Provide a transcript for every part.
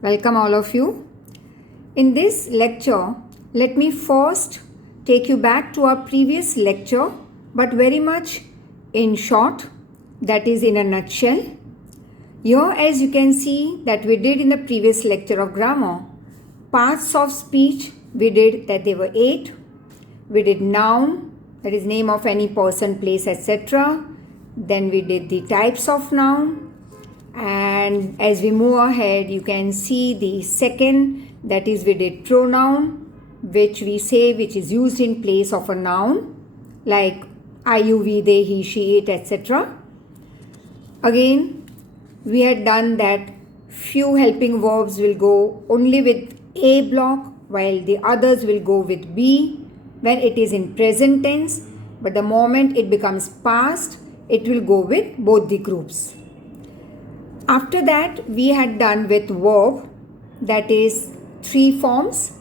Welcome all of you. In this lecture, let me first take you back to our previous lecture, but very much in short, that is in a nutshell. Here, as you can see that we did in the previous lecture of grammar, parts of speech we did that they were 8. We did noun, that is name of any person, place, etc. Then we did the types of noun. And as we move ahead, you can see the second, that is we did pronoun, which we say which is used in place of a noun like I, you, we, they, he, she, it, etc. Again, we had done that few helping verbs will go only with A block while the others will go with B when it is in present tense, but the moment it becomes past, it will go with both the groups. After that, we had done with verb, that is 3 forms.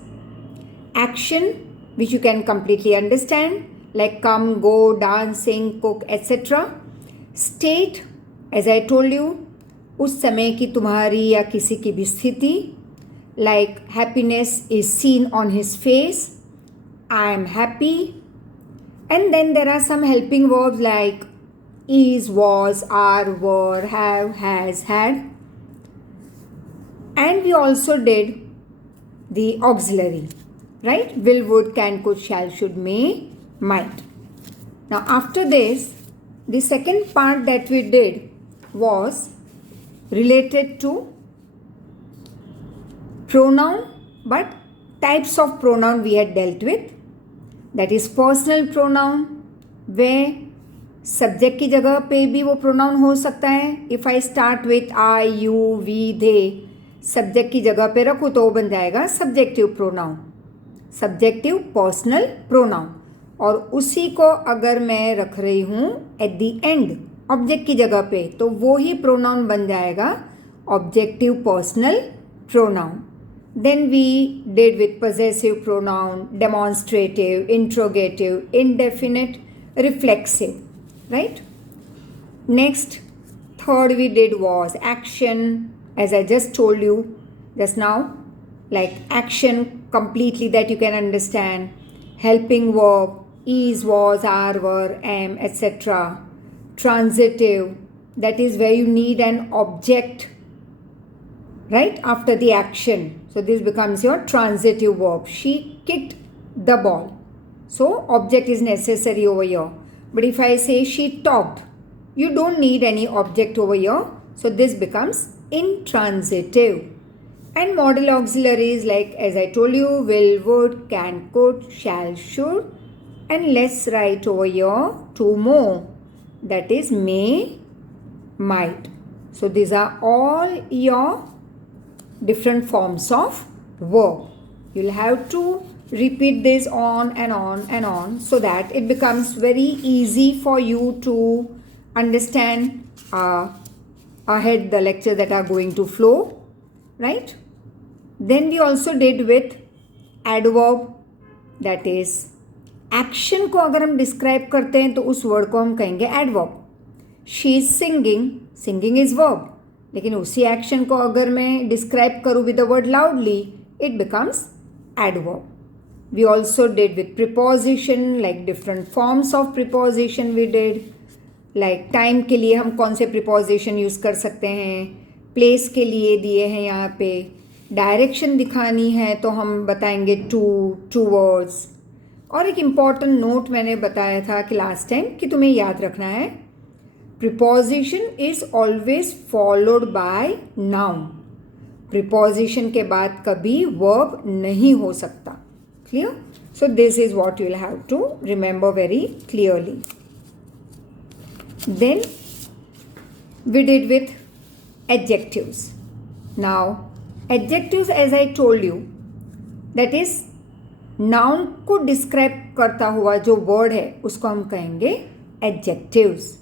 Action, which you can completely understand, like come, go, dance, sing, cook, etc. State, as I told you, उस समय की तुम्हारी या किसी की भी स्थिति, like happiness is seen on his face, I am happy. And then there are some helping verbs like is, was, are, were, have, has, had. And we also did the auxiliary, right? Will, would, can, could, shall, should, may, might. Now after this, the second part that we did was related to pronoun, but types of pronoun we had dealt with. That is personal pronoun, where subject की जगह पे भी वो pronoun हो सकता है. If I start with I, you, we, they, subject की जगह पे रखूँ तो वो बन जाएगा subjective pronoun, subjective personal pronoun. और उसी को अगर मैं रख रही हूँ एट द एंड ऑब्जेक्ट की जगह पे, तो वो ही प्रोनाउन बन जाएगा objective personal pronoun. Then we did with possessive pronoun, demonstrative, interrogative, indefinite, reflexive. Right? Next, third we did was action, as I just told you just now, like action completely that you can understand. Helping verb, is, was, are, were, am, etc. Transitive, that is where you need an object right after the action. So this becomes your transitive verb. She kicked the ball. So object is necessary over here. But if I say she talked, you don't need any object over here. So this becomes intransitive. And modal auxiliaries like as I told you, will, would, can, could, shall, should. And let's write over here 2 more. That is may, might. So these are all your different forms of verb. You'll have to repeat this on and on and on so that it becomes very easy for you to understand ahead the lecture that are going to flow, right? Then we also did with adverb, that is action को अगर हम describe करते हैं तो उस word को हम कहेंगे adverb. She is singing, singing is verb, लेकिन उसी action को अगर मैं describe करूँ with the word loudly, it becomes adverb. We also did with preposition, like different forms of preposition we did. Like time के लिए हम कौन से preposition use कर सकते हैं, place के लिए दिए हैं यहाँ पे, direction दिखानी है तो हम बताएंगे to, towards. और एक important note मैंने बताया था कि last time कि तुम्हें याद रखना है, preposition is always followed by noun. preposition के बाद कभी verb नहीं हो सकता. Clear? So this is what you will have to remember very clearly. Then we did with adjectives. Now adjectives, as I told you, that is noun को describe करता हुआ जो word है उसको हम कहेंगे adjectives.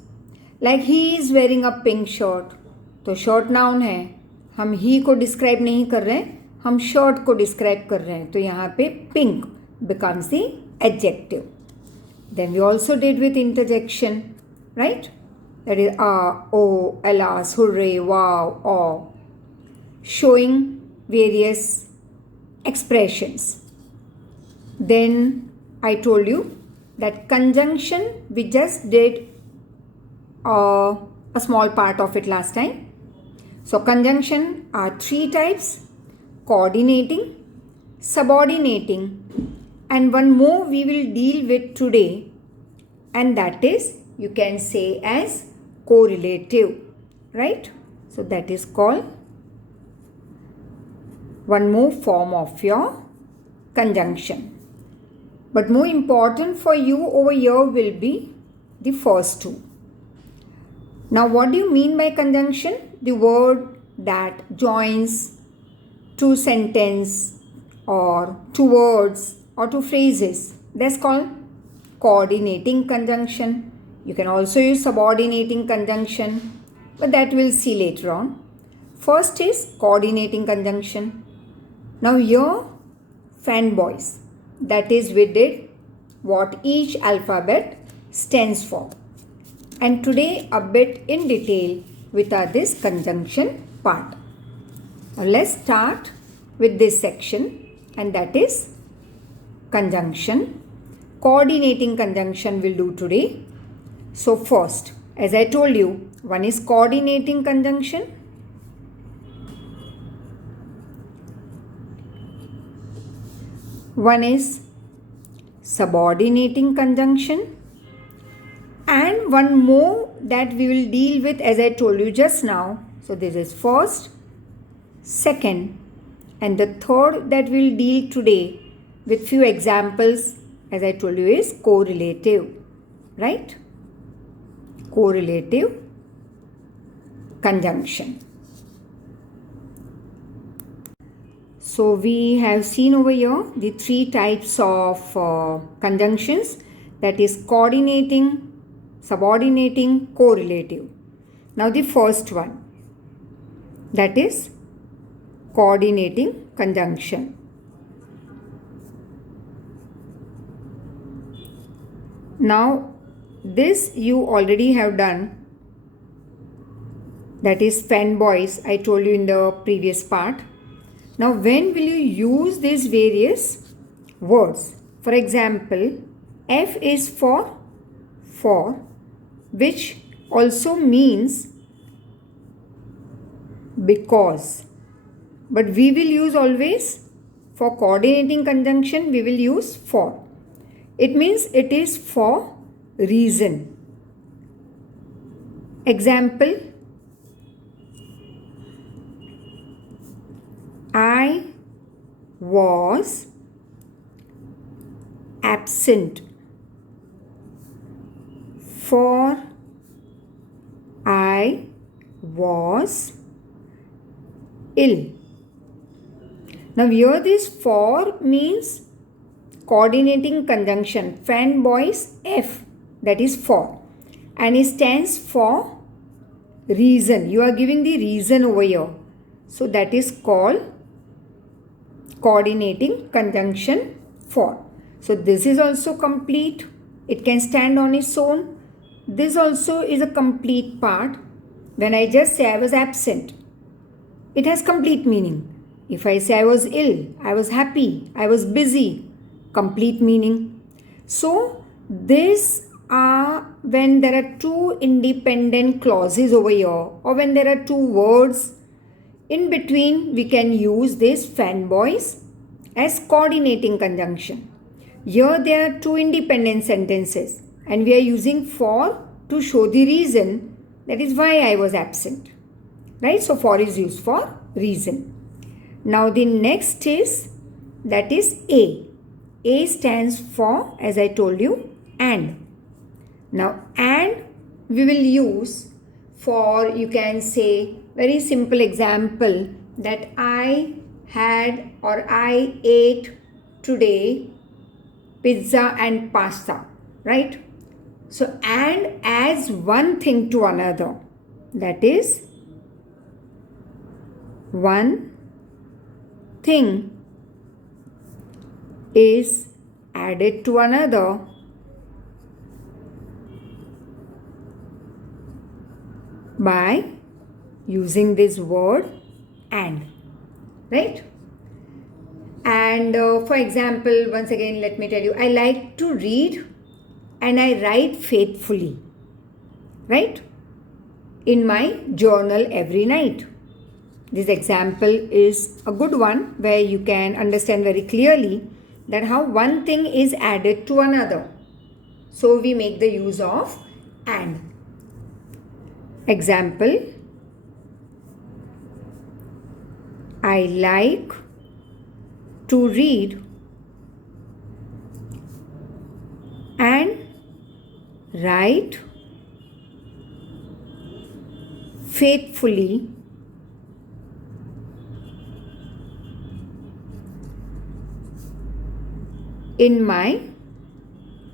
Like he is wearing a pink shirt, तो short noun है, हम he को describe नहीं कर रहे हैं, हम शर्ट को डिस्क्राइब कर रहे हैं, तो यहाँ पे pink becomes the adjective. Then we also did with interjection, right? That is oh, alas, hooray, wow, awe. Showing various expressions. Then I told you that conjunction, we just did a small part of it last time. So conjunction are three types: coordinating, subordinating, and one more we will deal with today, and that is, you can say as correlative, right? So that is called one more form of your conjunction. But more important for you over here will be the first two. Now what do you mean by conjunction? The word that joins two sentences or two words or two phrases. That's called coordinating conjunction. You can also use subordinating conjunction, but that we'll see later on. First is coordinating conjunction. Now here, fanboys. That is, we did what each alphabet stands for. And today a bit in detail with this conjunction part. Now let's start with this section, and that is conjunction. Coordinating conjunction we'll do today. So first, as I told you, one is coordinating conjunction. One is subordinating conjunction, and one more that we will deal with as I told you just now. So this is first, second, and the third that we will deal today with few examples as I told you is correlative, right? Correlative conjunction. So we have seen over here the three types of conjunctions, that is coordinating, subordinating, correlative. Now the first one, that is coordinating conjunction. Now this you already have done, that is fanboys, I told you in the previous part. Now when will you use these various words? For example, F is for, which also means because. But we will use always, for coordinating conjunction, we will use for. It means it is for reason. Example, I was absent for I was ill. Now here this for means coordinating conjunction, fanboys F, that is for, and it stands for reason. You are giving the reason over here. So that is called coordinating conjunction for. So this is also complete. It can stand on its own. This also is a complete part. When I just say I was absent, it has complete meaning. If I say I was ill, I was happy, I was busy, complete meaning. So these are when there are two independent clauses over here, or when there are two words in between, we can use this fanboys as coordinating conjunction. Here there are two independent sentences and we are using for to show the reason, that is why I was absent. Right? So for is used for reason. Now the next is, that is A. A stands for, as I told you, and. Now and we will use for, you can say, very simple example, that I had or I ate today pizza and pasta, right? So and adds one thing to another, that is one thing is added to another by using this word and. right? And for example, once again, let me tell you, I like to read and I write faithfully, right? In my journal every night. This example is a good one where you can understand very clearly that how one thing is added to another. So we make the use of and. Example, I like to read and write faithfully in my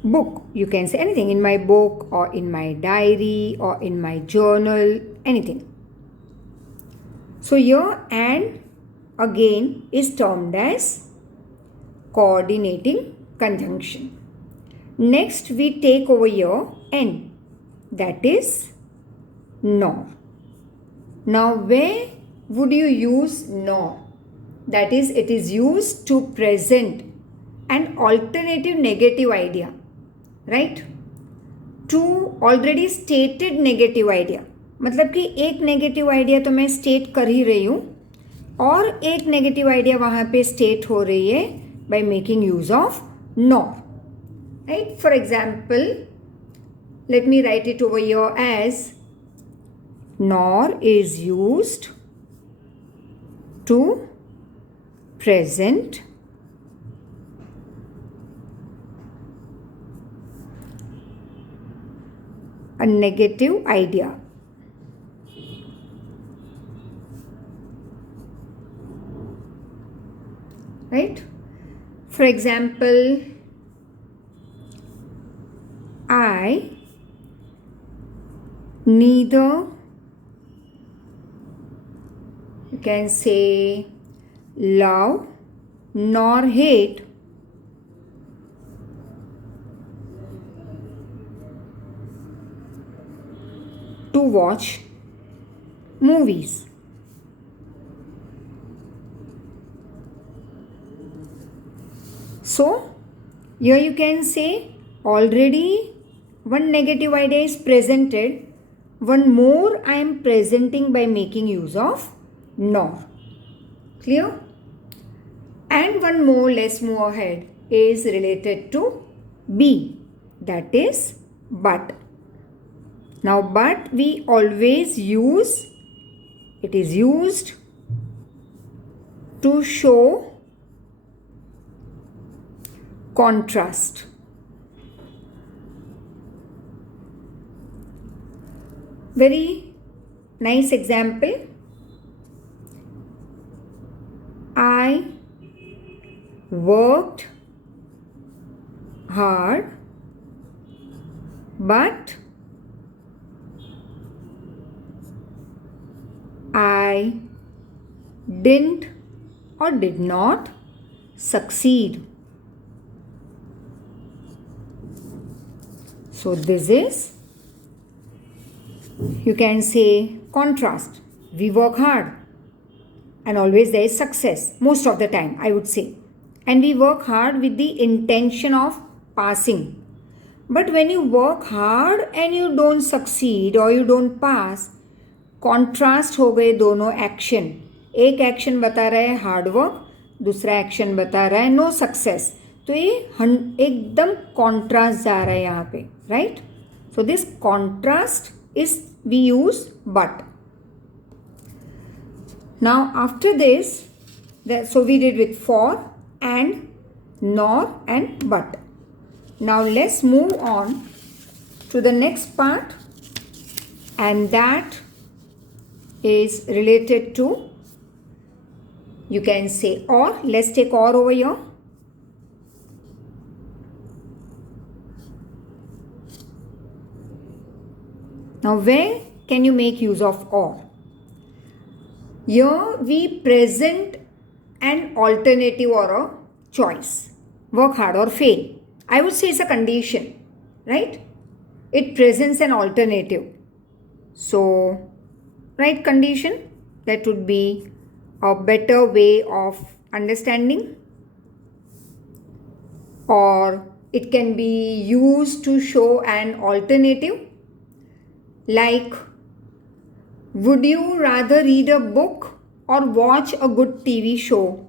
book. You can say anything, in my book or in my diary or in my journal, anything. So here and again is termed as coordinating conjunction. Next we take over here N, that is nor. Now where would you use nor? That is, it is used to present an alternative negative idea, right? To already stated negative idea. मतलब कि एक negative idea तो मैं state कर ही रही हूँ और एक नेगेटिव आइडिया वहाँ पे स्टेट हो रही है by making use of nor, right? For example, let me write it over here as nor is used to present a negative idea. Right? For example, I neither, you can say, love nor hate to watch movies. So, here you can say already one negative idea is presented, one more I am presenting by making use of nor. Clear? And one more, let's move ahead, is related to B, that is but. Now but we always use, it is used to show contrast. Very nice example. I worked hard but I didn't or did not succeed. So this is, you can say, contrast. We work hard and always there is success, most of the time I would say. And we work hard with the intention of passing. But when you work hard and you don't succeed or you don't pass, contrast हो गए दोनों action. एक action बता रहा है hard work, दूसरा action बता रहा है नो सक्सेस. तो ये एकदम कॉन्ट्रास्ट जा रहा है यहाँ पे, right? So this contrast is we use but. Now after this, so we did with for and nor and but. Now let's move on to the next part, and that is related to, you can say, or. Let's take or over here. Now where can you make use of or? Here we present an alternative or a choice. Work hard or fail. I would say it's a condition, right? It presents an alternative. So, right condition, that would be a better way of understanding, or it can be used to show an alternative, like, would you rather read a book or watch a good TV show?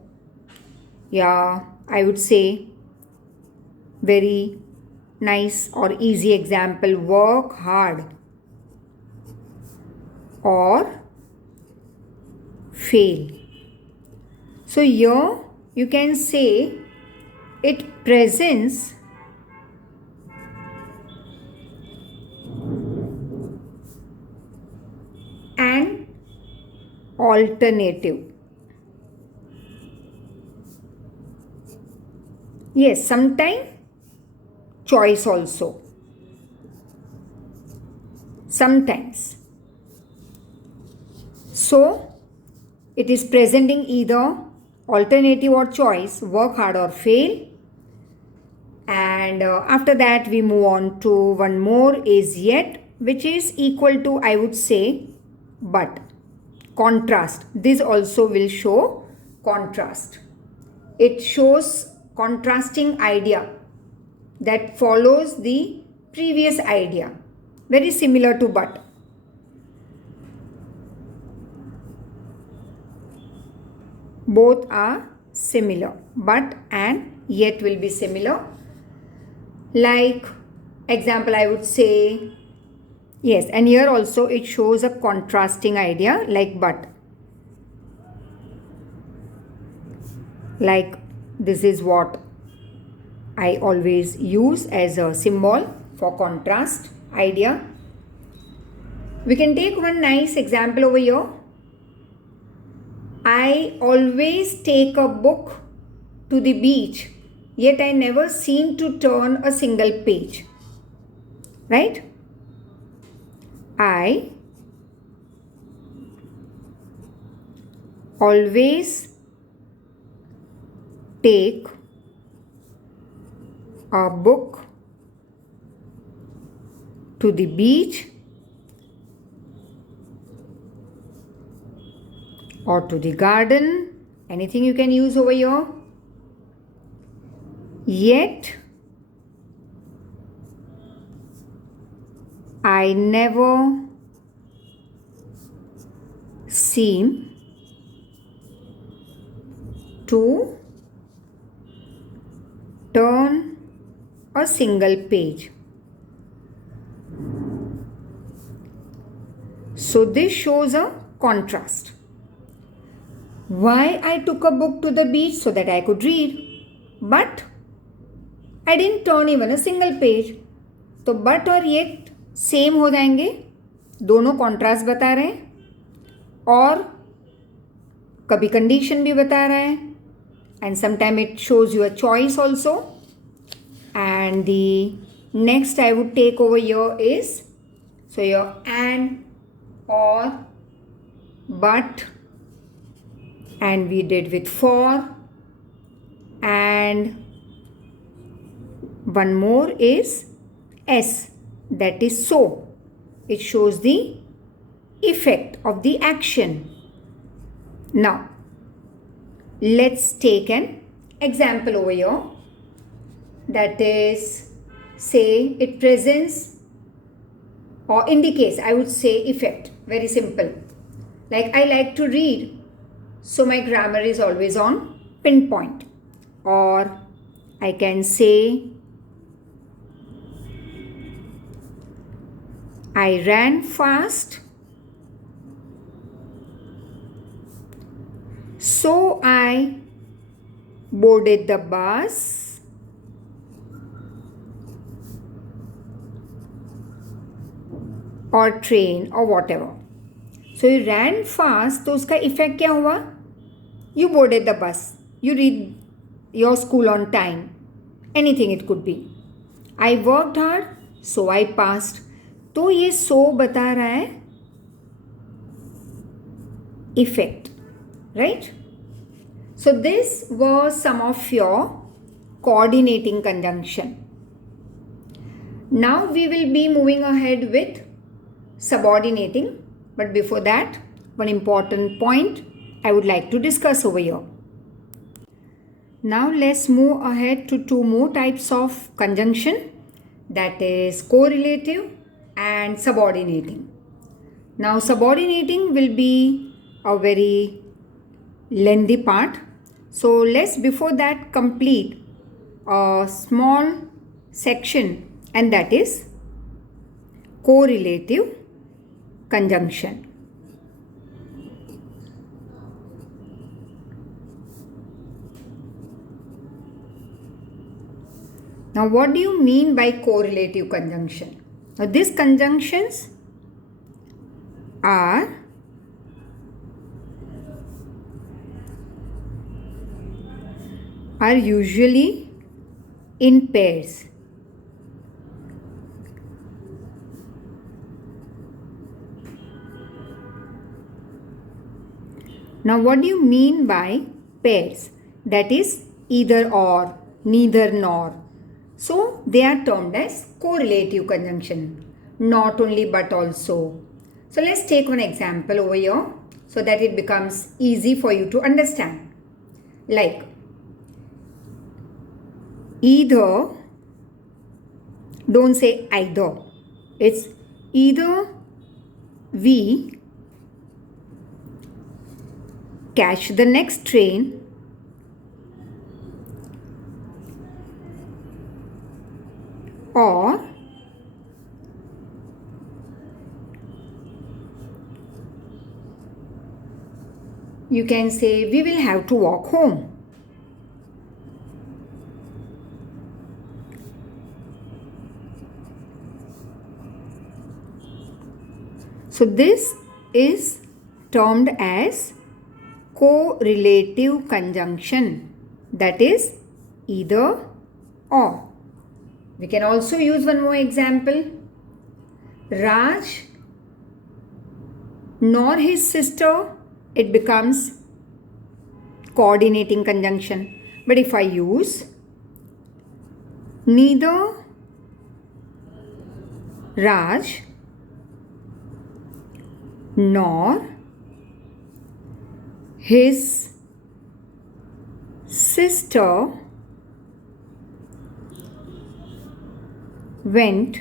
Yeah, I would say very nice or easy example, work hard or fail. So here you can say it presents an alternative. Yes, sometimes choice also. Sometimes. So, it is presenting either alternative or choice, work hard or fail. And after that, we move on to one more is yet, which is equal to, I would say, but. Contrast. This also will show contrast. It shows contrasting idea that follows the previous idea. Very similar to but. Both are similar. But and yet will be similar. Like example, I would say, yes, and here also it shows a contrasting idea like but. Like this is what I always use as a symbol for contrast idea. We can take one nice example over here. I always take a book to the beach, yet I never seem to turn a single page. Right? I always take a book to the beach or to the garden, anything you can use over here, yet I never seem to turn a single page. So this shows a contrast. Why I took a book to the beach? So that I could read. But I didn't turn even a single page. तो but और yet same हो जाएंगे, दोनों contrast बता रहे हैं और कभी कंडीशन भी बता रहा है. And sometimes it shows you a choice also. And the next I would take over here is, so your and, or, but, and we did with for, and one more is S, that is so. It shows the effect of the action. Now, let's take an example over here. That is, say it presents or indicates, I would say effect. Very simple. Like I like to read, so my grammar is always on pinpoint. Or I can say I ran fast, so I boarded the bus or train or whatever. So you ran fast, तो उसका effect क्या हुआ? You boarded the bus. You read your school on time. Anything it could be. I worked hard, so I passed. तो ये so बता रहा है effect, right? So this was some of your coordinating conjunction. Now we will be moving ahead with subordinating, but before that, one important point. I would like to discuss over here. Now let's move ahead to two more types of conjunction, that is correlative and subordinating. Now subordinating will be a very lengthy part. So let's before that complete a small section, and that is correlative conjunction. Now what do you mean by correlative conjunction? Now these conjunctions are usually in pairs. Now what do you mean by pairs? That is either or, neither nor. So they are termed as correlative conjunction, not only but also. So let's take one example over here so that it becomes easy for you to understand. Like either, don't say either, it's either we catch the next train or you can say we will have to walk home. So this is termed as correlative conjunction, that is either or. We can also use one more example. Raj nor his sister, it becomes coordinating conjunction. But if I use neither Raj nor his sister went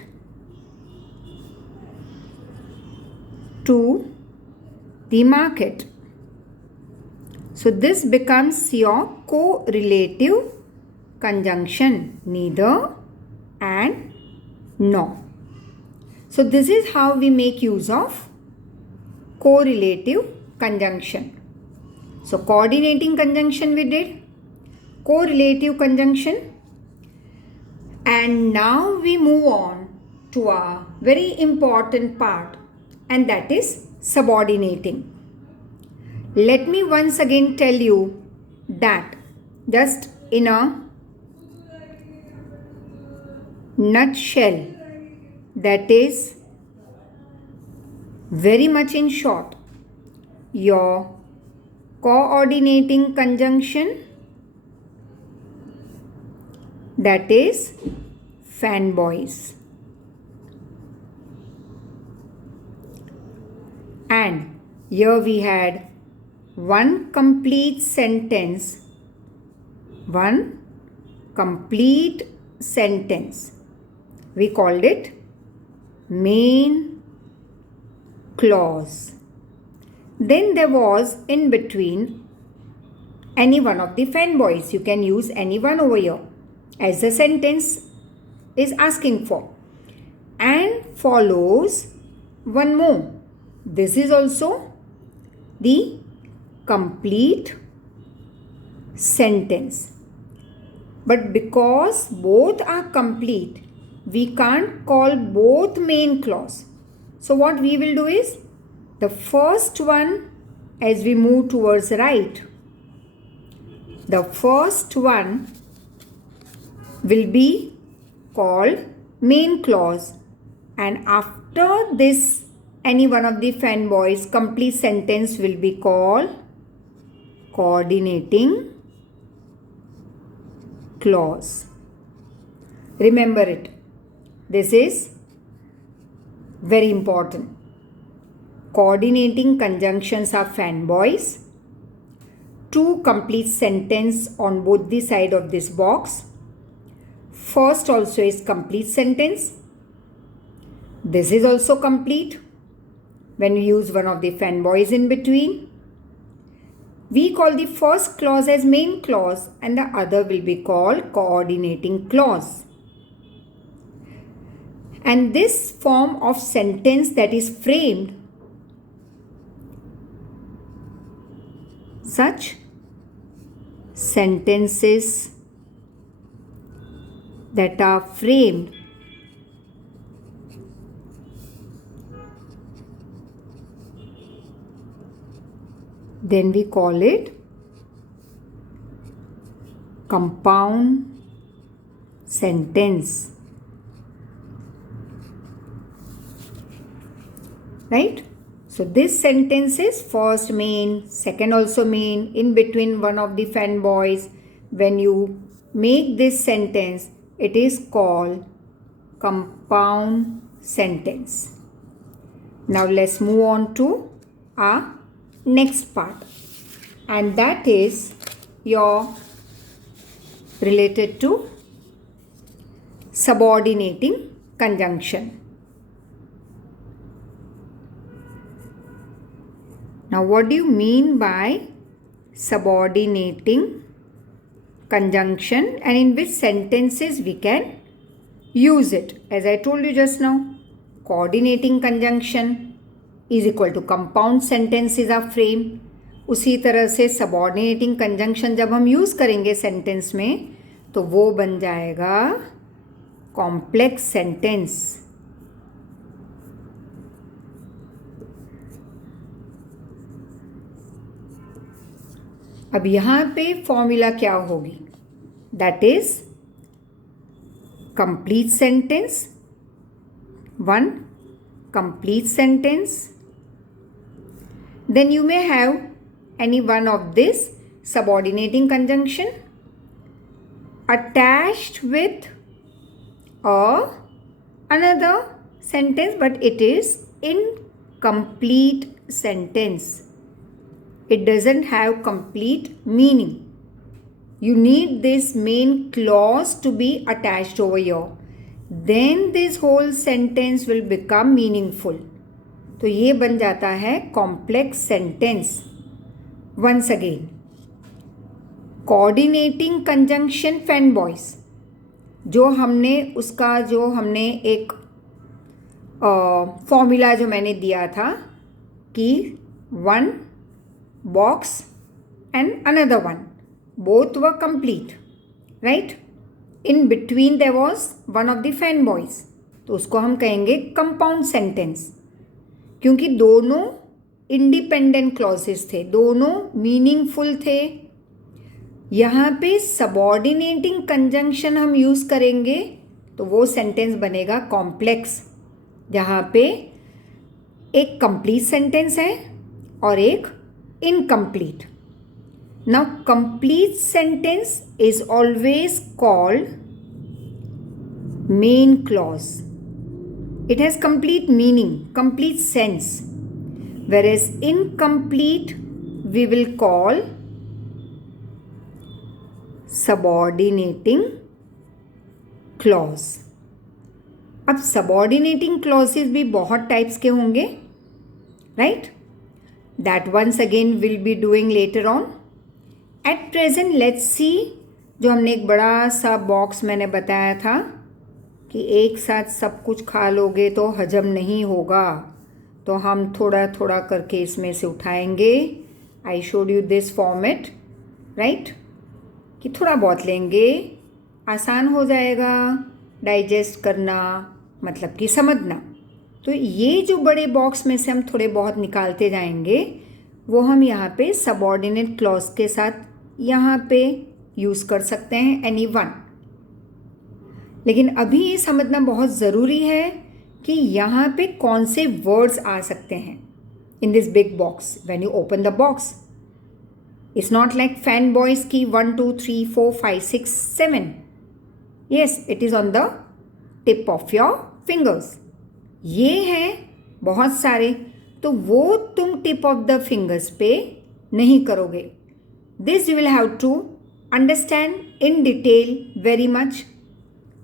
to the market. So this becomes your correlative conjunction, neither and nor. So this is how we make use of correlative conjunction. So coordinating conjunction we did, correlative conjunction, and now we move on to a very important part, and that is subordinating. Let me once again tell you that just in a nutshell, that is very much in short, your coordinating conjunction, that is fanboys, and here we had one complete sentence, we called it main clause. Then there was in between any one of the fanboys. You can use any one over here as the sentence is asking for, and follows one more. This is also the complete sentence. But because both are complete, we can't call both main clause. So what we will do is, the first one, as we move towards right, the first one will be called main clause, and after this any one of the fanboys, complete sentence will be called coordinating clause. Remember it. This is very important. Coordinating conjunctions are fanboys, two complete sentence on both the side of this box. First also is complete sentence. This is also complete. When we use one of the fanboys in between, we call the first clause as main clause and the other will be called coordinating clause. And this form of sentence that is framed, such sentences that are framed then we call it compound sentence. Right? So this sentence is first main, second also main, in between one of the fanboys. When you make this sentence, it is called compound sentence. Now let's move on to our next part, and that is your related to subordinating conjunction. Now what do you mean by subordinating conjunction and in which sentences we can use it? As I told you just now, coordinating conjunction is equal to compound sentences are framed. उसी तरह से subordinating conjunction जब हम use करेंगे sentence में तो वो बन जाएगा complex sentence. अब यहाँ पे फॉर्मूला क्या होगी? That is complete sentence, one complete sentence. Then you may have any one of this subordinating conjunction attached with another sentence, but it is incomplete sentence. It doesn't have complete meaning. You need this main clause to be attached over here. Then this whole sentence will become meaningful. तो ये बन जाता है complex sentence. Once again, coordinating conjunction fanboys, जो हमने एक formula जो मैंने दिया था कि one box and another one, both were complete, right? In between there was one of the fanboys, तो उसको हम कहेंगे compound sentence, क्योंकि दोनों इंडिपेंडेंट क्लॉजेस थे, दोनों मीनिंगफुल थे. यहाँ पे सबऑर्डिनेटिंग कंजंक्शन हम यूज़ करेंगे तो वो सेंटेंस बनेगा कॉम्प्लेक्स, जहाँ पे एक कंप्लीट सेंटेंस है और एक incomplete. Now complete sentence is always called main clause. It has complete meaning, complete sense, whereas incomplete we will call subordinating clause. अब subordinating clauses भी बहुत types के होंगे, right? That once again we'll be doing later on. At present let's see, जो हमने एक बड़ा सा बॉक्स मैंने बताया था कि एक साथ सब कुछ खा लोगे तो हजम नहीं होगा, तो हम थोड़ा थोड़ा करके इसमें से उठाएंगे. I showed you this format, right, कि थोड़ा बहुत लेंगे, आसान हो जाएगा डाइजेस्ट करना, मतलब कि समझना. तो ये जो बड़े बॉक्स में से हम थोड़े बहुत निकालते जाएंगे वो हम यहाँ पे सबऑर्डिनेट क्लॉज के साथ यहाँ पे यूज़ कर सकते हैं, एनी वन. लेकिन अभी ये समझना बहुत ज़रूरी है कि यहाँ पे कौन से वर्ड्स आ सकते हैं in this big box when you open the box. It's not like fan boys की 1 2 3 4 5 6 7. Yes, it is on the tip of your fingers. ये हैं बहुत सारे, तो वो तुम टिप ऑफ द फिंगर्स पे नहीं करोगे. This you will have to understand in detail very much.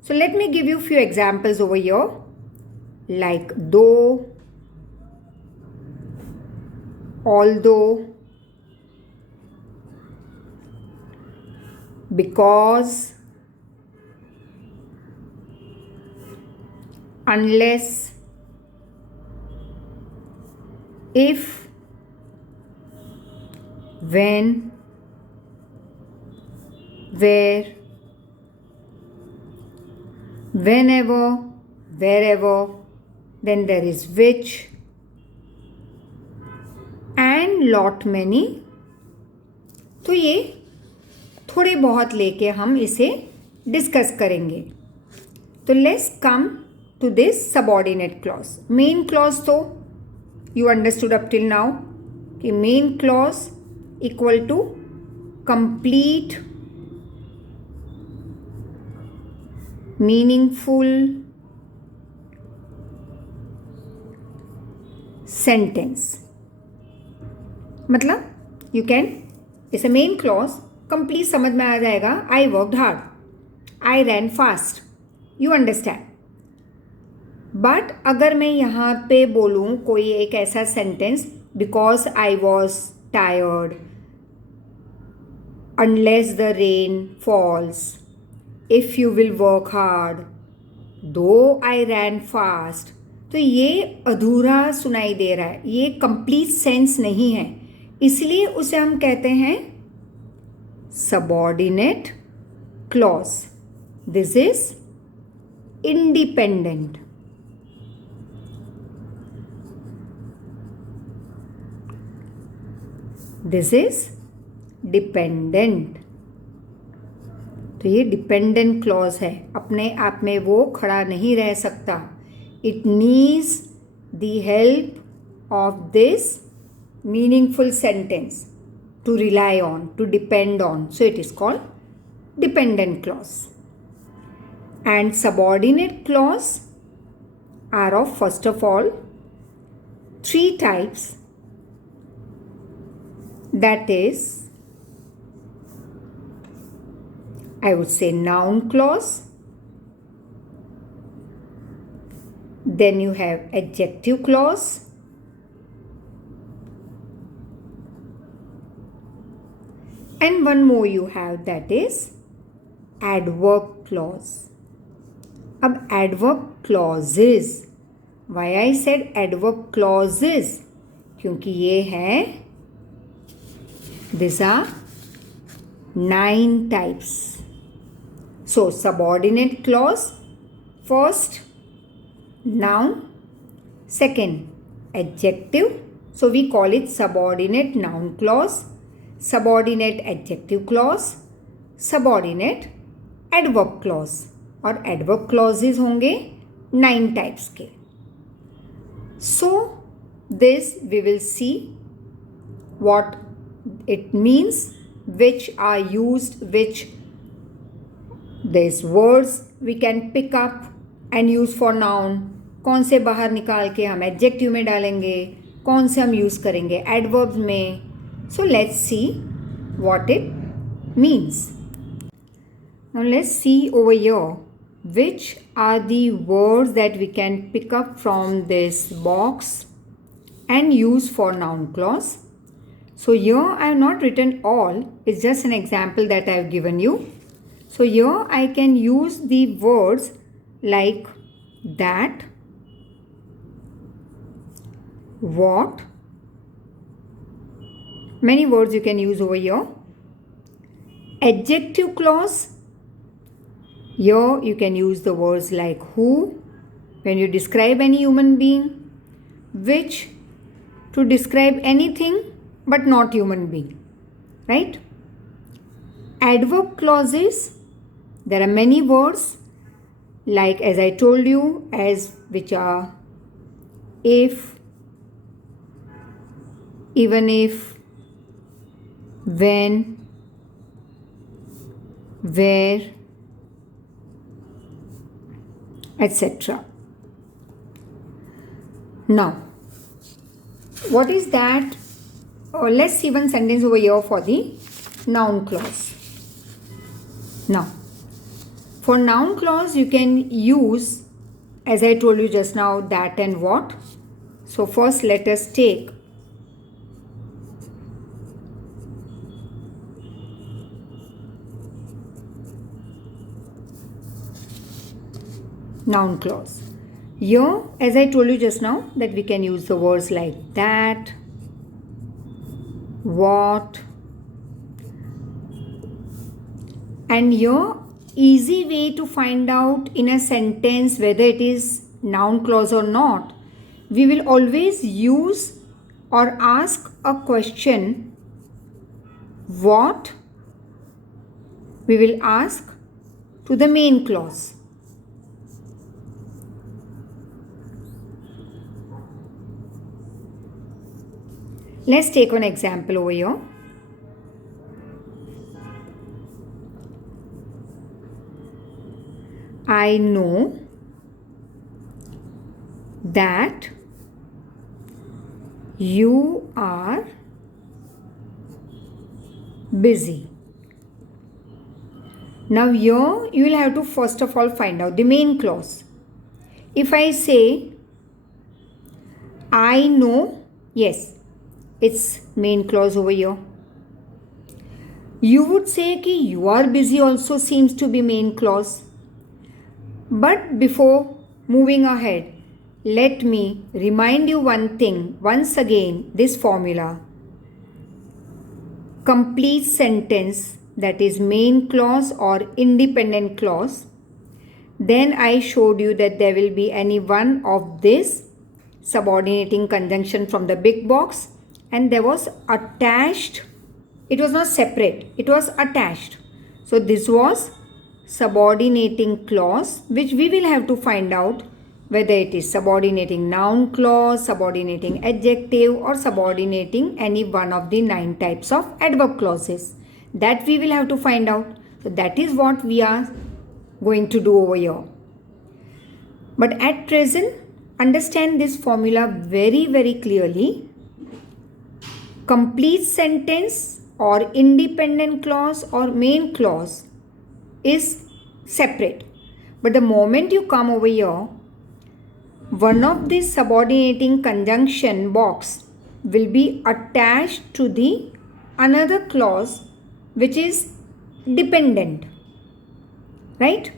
So let me give you few examples over here, like though, although, because, unless, if, when, where, whenever, wherever, then there is which, and lot many. तो ये थोड़े बहुत लेके हम इसे discuss करेंगे. तो let's come to this subordinate clause. Main clause तो you understood up till now कि main clause equal to complete, meaningful sentence. मतलब यू कैन इस ए मेन क्लॉज कंप्लीट समझ में आ जाएगा. I worked hard, I ran fast, you understand. But अगर मैं यहाँ पे बोलूँ कोई एक ऐसा sentence, because I was tired, unless the rain falls, if you will work hard, दो आई रैन फास्ट, तो ये अधूरा सुनाई दे रहा है, ये कंप्लीट सेंस नहीं है. इसलिए उसे हम कहते हैं subordinate clause. This is independent. This is dependent. तो ये डिपेंडेंट क्लॉज है, अपने आप में वो खड़ा नहीं रह सकता. It needs the help of this meaningful sentence to rely on, to depend on. So it is called dependent clause. And subordinate clause are of, first of all, three types. That is, I would say noun clause. Then you have adjective clause. And one more you have, that is adverb clause. अब adverb clauses, why I said adverb clauses, क्योंकि ये है, these are 9 types. So subordinate clause, first noun, second adjective, so we call it subordinate noun clause, subordinate adjective clause, subordinate adverb clause. और adverb clauses होंगे 9 types के. So this we will see what it means, which are used, which these words we can pick up and use for noun. कौन से बाहर निकाल के हम adjective में डालेंगे, कौन से हम use करेंगे adverbs में. So let's see what it means. Now let's see over here which are the words that we can pick up from this box and use for noun clause. So here I have not written all, it's just an example that I have given you. So here I can use the words like that, what, many words you can use over here. Adjective clause, here you can use the words like who when you describe any human being, which to describe anything but not human being, right? Adverb clauses, there are many words like, as I told you, as which are if, even if, when, where, etc. Now, what is that? Let's see one sentence over here for the noun clause. Now, for noun clause, you can use, as I told you just now, that and what. So first let us take noun clause. Here, as I told you just now, that we can use the words like that, what, and here easy way to find out in a sentence whether it is noun clause or not. We will always use or ask a question. What we will ask to the main clause. Let's take an example over here. I know that you are busy. Now here you will have to first of all find out the main clause. If I say I know, yes, it's main clause over here. You would say कि you are busy also seems to be main clause. But before moving ahead, let me remind you one thing once again, this formula. Complete sentence, that is main clause or independent clause. Then I showed you that there will be any one of this subordinating conjunction from the big box, and there was attached. It was not separate, it was attached. So this was subordinating clause, which we will have to find out whether it is subordinating noun clause, subordinating adjective, or subordinating any one of the 9 types of adverb clauses. That we will have to find out. So that is what we are going to do over here. But at present, understand this formula very, very clearly. Complete sentence or independent clause or main clause is separate. But the moment you come over here, one of the subordinating conjunction box will be attached to the another clause which is dependent, right?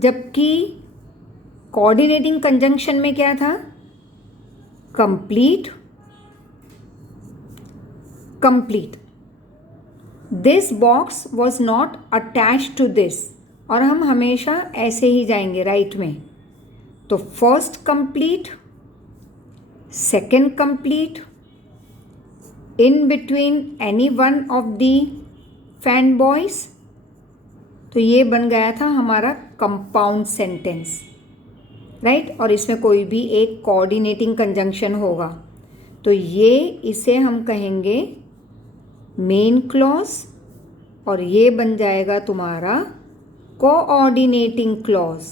जबकि coordinating conjunction में क्या था? Complete. This box was not attached to this. और हम हमेशा ऐसे ही जाएंगे right में. तो first complete, second complete, in between any one of the fan boys. तो ये बन गया था हमारा कंपाउंड सेंटेंस, राइट. और इसमें कोई भी एक कोऑर्डिनेटिंग कंजंक्शन होगा. तो ये इसे हम कहेंगे मेन क्लॉज, और ये बन जाएगा तुम्हारा कोऑर्डिनेटिंग क्लॉज.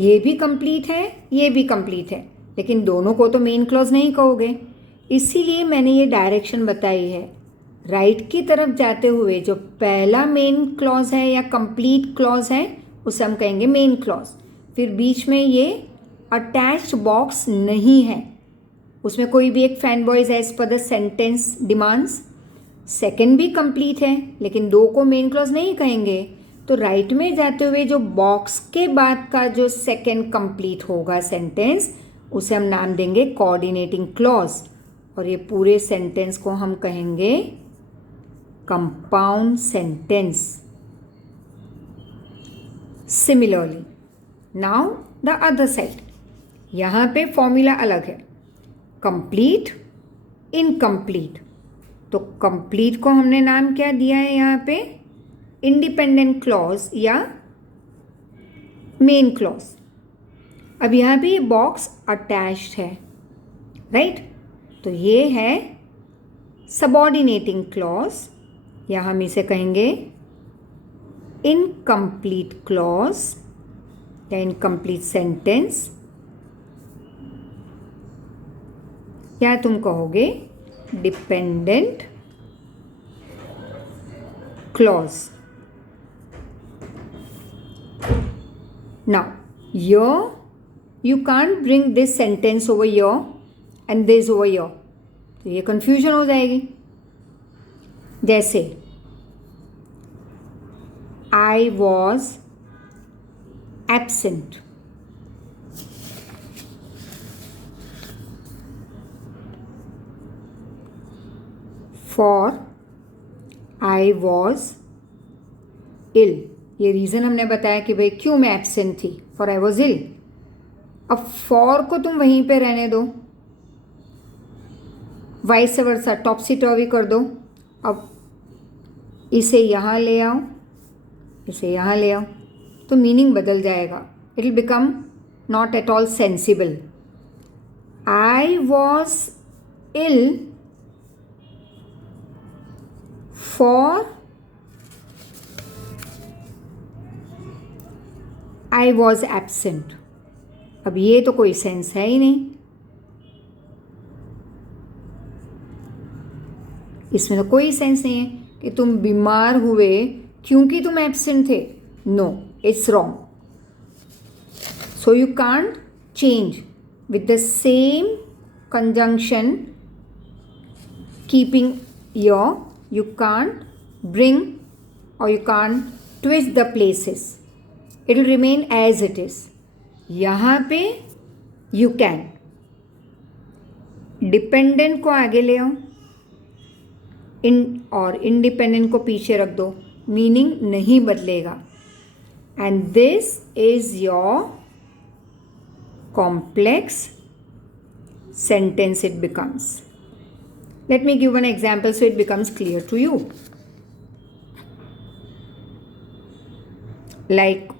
ये भी कंप्लीट है, ये भी कंप्लीट है, लेकिन दोनों को तो मेन क्लॉज नहीं कहोगे. इसीलिए मैंने ये डायरेक्शन बताई है. राइट की तरफ जाते हुए जो पहला मेन क्लॉज है या कंप्लीट क्लॉज है उसे हम कहेंगे मेन क्लॉज. फिर बीच में ये अटैच्ड बॉक्स नहीं है, उसमें कोई भी एक FANBOYS as per the sentence demands. Second भी कंप्लीट है, लेकिन दो को मेन क्लॉज नहीं कहेंगे. तो राइट में जाते हुए जो बॉक्स के बाद का जो सेकेंड कंप्लीट होगा सेंटेंस, उसे हम नाम देंगे कोऑर्डिनेटिंग क्लॉज, और ये पूरे सेंटेंस को हम कहेंगे compound sentence. Similarly now the other side. यहाँ पे फॉर्मूला अलग है, कंप्लीट, इनकम्प्लीट. तो कंप्लीट को हमने नाम क्या दिया है यहाँ पे? इंडिपेंडेंट क्लॉज या मेन क्लॉज. अब यहाँ पे ये बॉक्स अटैच्ड है, राइट. तो ये है सबऑर्डिनेटिंग क्लॉज, या हम इसे कहेंगे इनकम्प्लीट क्लॉज या इनकम्प्लीट सेंटेंस, या तुम कहोगे dependent clause. Now, here you can't bring this sentence over here and this over here. तो ये confusion हो जाएगी. जैसे I was absent. For I was ill. ये रीज़न हमने बताया कि भाई क्यों मैं एब्सेंट थी. For I was ill. अब फॉर को तुम वहीं पे रहने दो, वाइस वर्सा टॉपसी टॉवी कर दो. अब इसे यहाँ ले आओ, इसे यहाँ ले आओ, तो मीनिंग बदल जाएगा. It will become not at all sensible. I was ill for I was absent. अब ये तो कोई सेंस है ही नहीं, इसमें तो कोई सेंस नहीं है कि तुम बीमार हुए क्योंकि तुम एब्सेंट थे. No, it's wrong. So you can't change with the same conjunction keeping your. You can't bring or you can't twist the places. It will remain as it is. यहाँ पे you can. Dependent को आगे ले आओ और independent को पीछे रख दो. Meaning नहीं बदलेगा. And this is your complex sentence it becomes. Let me give one example so it becomes clear to you. Like,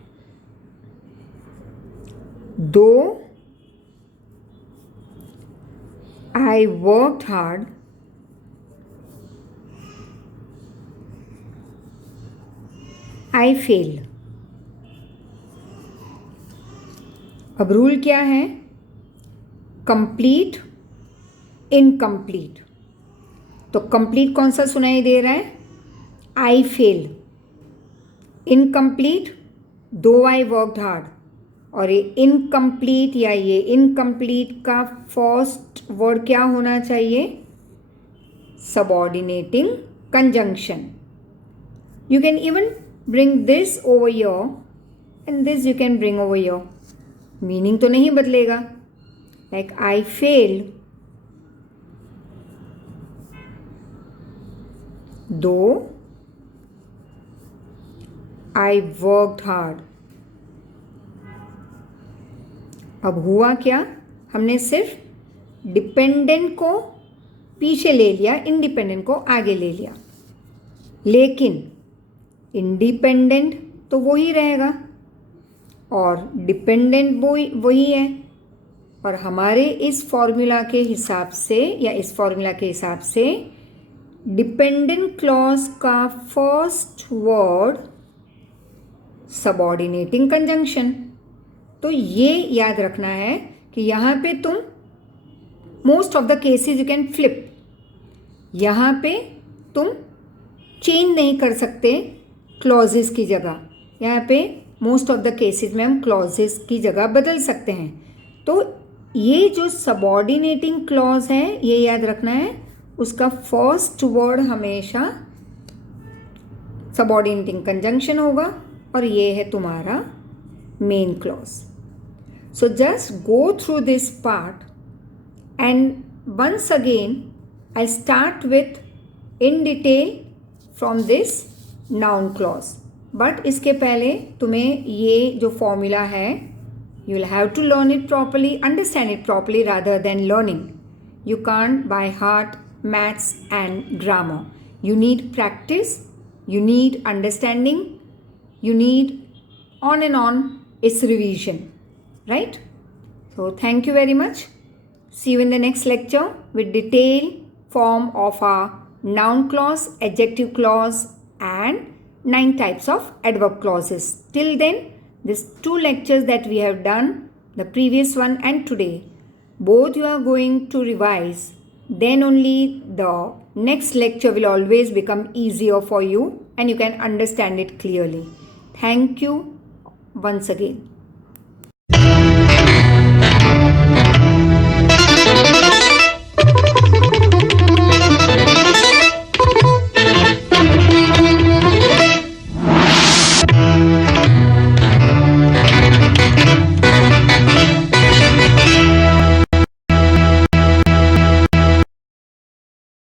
though I worked hard, I failed. अब रूल क्या है? Complete, incomplete. तो कंप्लीट कौन सा सुनाई दे रहा है? आई फेल. इनकम्प्लीट, दो आई वर्कड हार्ड. और ये इनकम्प्लीट या ये इनकम्प्लीट का फर्स्ट वर्ड क्या होना चाहिए? Subordinating conjunction. You can even bring this over your and this you can bring over your. Meaning तो नहीं बदलेगा. Like I failed though I worked hard. अब हुआ क्या? हमने सिर्फ डिपेंडेंट को पीछे ले लिया, इंडिपेंडेंट को आगे ले लिया. लेकिन इंडिपेंडेंट तो वही रहेगा और डिपेंडेंट वही है. और हमारे इस फॉर्मूला के हिसाब से या इस फॉर्मूला के हिसाब से डिपेंडेंट क्लॉज का फर्स्ट वर्ड सबऑर्डिनेटिंग कंजंक्शन. तो ये याद रखना है कि यहाँ पे तुम most of the cases you can flip. यहाँ पे तुम चेंज नहीं कर सकते क्लॉजेस की जगह. यहाँ पे मोस्ट ऑफ द केसेस में हम क्लॉजेस की जगह बदल सकते हैं. तो ये जो सबऑर्डिनेटिंग क्लॉज है ये याद रखना है, उसका फर्स्ट वर्ड हमेशा सबऑर्डिनेटिंग कंजंक्शन होगा और ये है तुम्हारा main clause. So just go through this part and once again I start with in detail from this noun clause. But इसके पहले तुम्हें ये जो फॉर्मूला है you will have to learn it properly, understand it properly rather than learning. You can't by heart maths and grammar. You need practice, you need understanding, you need on its revision, right? So thank you very much. See you in the next lecture with detailed form of our noun clause, adjective clause and 9 types of adverb clauses. Till then, these 2 lectures that we have done, the previous one and today, both you are going to revise. Then only the next lecture will always become easier for you. and you can understand it clearly. Thank you once again.